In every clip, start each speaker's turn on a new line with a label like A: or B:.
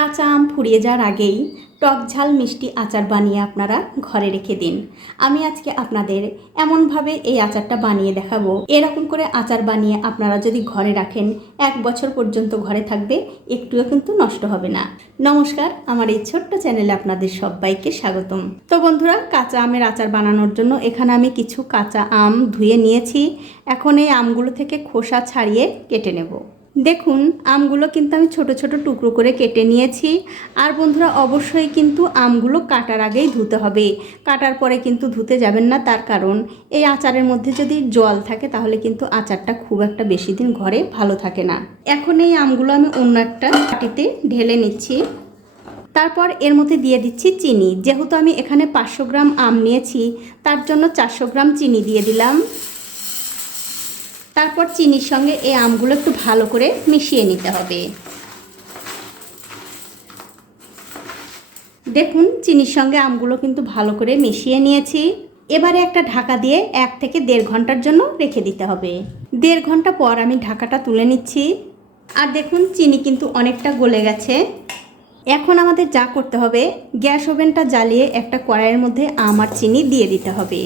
A: কাঁচা আম ফুরিয়ে যাওয়ার আগেই টক ঝাল মিষ্টি আচার বানিয়ে আপনারা ঘরে রেখে দিন। আমি আজকে আপনাদের এমনভাবে এই আচারটা বানিয়ে দেখাবো। এরকম করে আচার বানিয়ে আপনারা যদি ঘরে রাখেন, এক বছর পর্যন্ত ঘরে থাকবে, একটুও কিন্তু নষ্ট হবে না। নমস্কার, আমার এই ছোট্ট চ্যানেলে আপনাদের সবাইকে স্বাগতম। তো বন্ধুরা কাঁচা আমের আচার বানানোর জন্য এখানে আমি কিছু কাঁচা আম ধুয়ে নিয়েছি। এখন এই আমগুলো থেকে খোসা ছাড়িয়ে কেটে নেব। দেখুন, আমগুলো কিন্তু আমি ছোট ছোট টুকরো করে কেটে নিয়েছি। আর বন্ধুরা, অবশ্যই কিন্তু আমগুলো কাটার আগেই ধুতে হবে। কাটার পরে কিন্তু ধুতে যাবেন না, তার কারণ এই আচারের মধ্যে যদি জল থাকে, তাহলে কিন্তু আচারটা খুব একটা বেশি দিন ঘরে ভালো থাকে না। এখন এই আমগুলো আমি অন্য একটা বাটিতে ঢেলে নিচ্ছি। তারপর এর মধ্যে দিয়ে দিচ্ছি চিনি। যেহেতু আমি এখানে পাঁচশো গ্রাম আম নিয়েছি, তার জন্য চারশো গ্রাম চিনি দিয়ে দিলাম। তারপর চিনির সঙ্গে এই আমগুলো একটু ভালো করে মিশিয়ে নিতে হবে। দেখুন, চিনির সঙ্গে আমগুলো কিন্তু ভালো করে মিশিয়ে নিয়েছি। এবারে একটা ঢাকা দিয়ে এক থেকে দেড় ঘণ্টার জন্য রেখে দিতে হবে। দেড় ঘণ্টা পর আমি ঢাকাটা তুলে নিচ্ছি। আর দেখুন, চিনি কিন্তু অনেকটা গলে গেছে। এখন আমাদের যা করতে হবে, গ্যাস ওভেনটা জ্বালিয়ে একটা কড়াইয়ের মধ্যে আম আর চিনি দিয়ে দিতে হবে।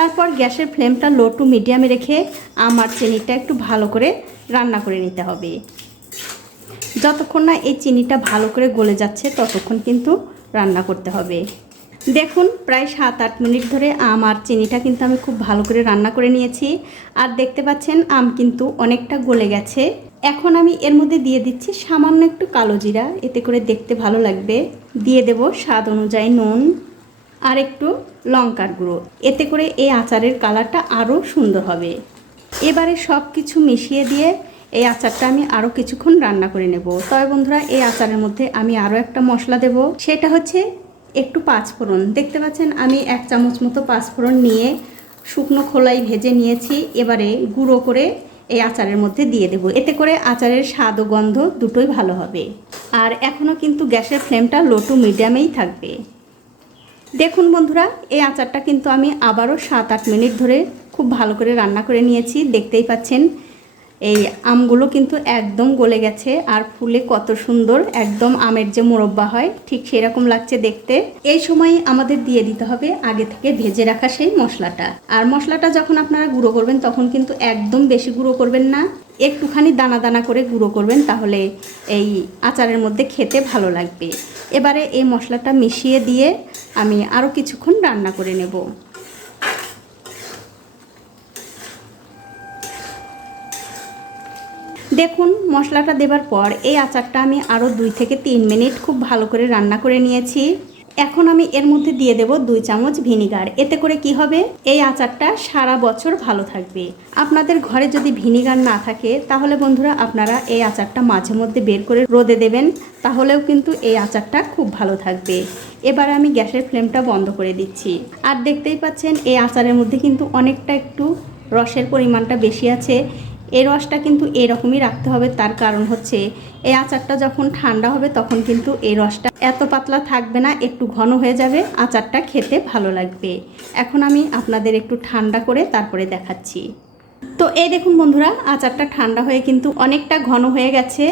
A: তারপর গ্যাসের ফ্লেমটা লো টু মিডিয়ামে রেখে আমার চিনিটা একটু ভালো করে রান্না করে নিতে হবে। যতক্ষণ না এই চিনিটা ভালো করে গলে যাচ্ছে, ততক্ষণ কিন্তু রান্না করতে হবে। দেখুন, প্রায় সাত আট মিনিট ধরে আম আর চিনিটা কিন্তু আমি খুব ভালো করে রান্না করে নিয়েছি। আর দেখতে পাচ্ছেন, আম কিন্তু অনেকটা গলে গেছে। এখন আমি এর মধ্যে দিয়ে দিচ্ছি সামান্য একটু কালো জিরা, এতে করে দেখতে ভালো লাগবে। দিয়ে দেব স্বাদ অনুযায়ী নুন। আর একটু লঙ্কার গুঁড়ো। এতে করে এই আচারের কালারটা আরও সুন্দর হবে। এবারে সব কিছু মিশিয়ে দিয়ে এই আচারটা আমি আরও কিছুক্ষণ রান্না করে নেব। তবে বন্ধুরা, এই আচারের মধ্যে আমি আরও একটা মশলা দেব। সেটা হচ্ছে একটু পাঁচফোড়ন। দেখতে পাচ্ছেন, আমি এক চামচ মতো পাঁচফোড়ন নিয়ে শুকনো খোলাই ভেজে নিয়েছি। এবারে গুঁড়ো করে এই আচারের মধ্যে দিয়ে দেব। এতে করে আচারের স্বাদ ও গন্ধ দুটোই ভালো হবে। আর এখনও কিন্তু গ্যাসের ফ্লেমটা লো টু মিডিয়ামেই থাকবে। দেখুন বন্ধুরা, এই আচারটা কিন্তু আমি আবারও সাত আট মিনিট ধরে খুব ভালো করে রান্না করে নিয়েছি। দেখতেই পাচ্ছেন, এই আমগুলো কিন্তু একদম গলে গেছে আর ফুলে কত সুন্দর, একদম আমের যে মোরব্বা হয়, ঠিক সেরকম লাগছে দেখতে। এই সময় আমাদের দিয়ে দিতে হবে আগে থেকে ভেজে রাখা সেই মশলাটা। আর মশলাটা যখন আপনারা গুঁড়ো করবেন, তখন কিন্তু একদম বেশি গুঁড়ো করবেন না। একটুখানি দানা দানা করে গুঁড়ো করবেন, তাহলে এই আচারের মধ্যে খেতে ভালো লাগবে। এবারে এই মশলাটা মিশিয়ে দিয়ে আমি আরও কিছুক্ষণ রান্না করে নেব। দেখুন, মশলাটা দেবার পর এই আচারটা আমি আরও দুই থেকে তিন মিনিট খুব ভালো করে রান্না করে নিয়েছি। এখন আমি এর মধ্যে দিয়ে দেব দুই চামচ ভিনিগার। এতে করে কি হবে? এই আচারটা সারা বছর ভালো থাকবে। আপনাদের ঘরে যদি ভিনিগার না থাকে, তাহলে বন্ধুরা আপনারা এই আচারটা মাঝে মধ্যে বের করে রোদে দেবেন, তাহলেও কিন্তু এই আচারটা খুব ভালো থাকবে। এবার আমি গ্যাসের ফ্লেমটা বন্ধ করে দিচ্ছি। আর দেখতেই পাচ্ছেন, এই আচারের মধ্যে কিন্তু অনেকটা একটু রসের পরিমাণটা বেশি আছে। এই রসটা কিন্তু এরকমই রাখতে হবে। তার কারণ হচ্ছে, এই আচারটা যখন ঠান্ডা হবে তখন কিন্তু এই রসটা এত পাতলা থাকবে না, একটু ঘন হয়ে যাবে, আচারটা খেতে ভালো লাগবে। এখন আমি আপনাদের একটু ঠান্ডা করে তারপরে দেখাচ্ছি। তো এই দেখুন বন্ধুরা, আচারটা ঠান্ডা হয়ে কিন্তু অনেকটা ঘন হয়ে গেছে।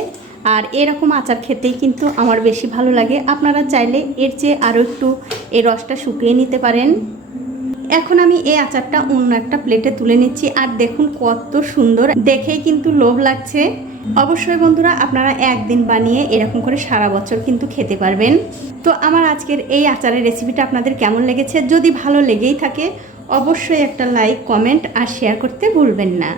A: আর এরকম আচার খেতেই কিন্তু আমার বেশি ভালো লাগে। আপনারা চাইলে এর চেয়ে আরও একটু এই রসটা শুকিয়ে নিতে পারেন। এখন আমি এই আচারটা অন্য একটা প্লেটে তুলে নিচ্ছি। আর দেখুন কত সুন্দর। দেখেই কিন্তু লোভ লাগছে। অবশ্যই বন্ধুরা, আপনারা একদিন বানিয়ে এরকম করে সারা বছর কিন্তু খেতে পারবেন। তো আমার আজকের এই আচারের রেসিপিটা আপনাদের কেমন লেগেছে? যদি ভালো লেগেই থাকে, অবশ্যই একটা লাইক কমেন্ট আর শেয়ার করতে ভুলবেন না।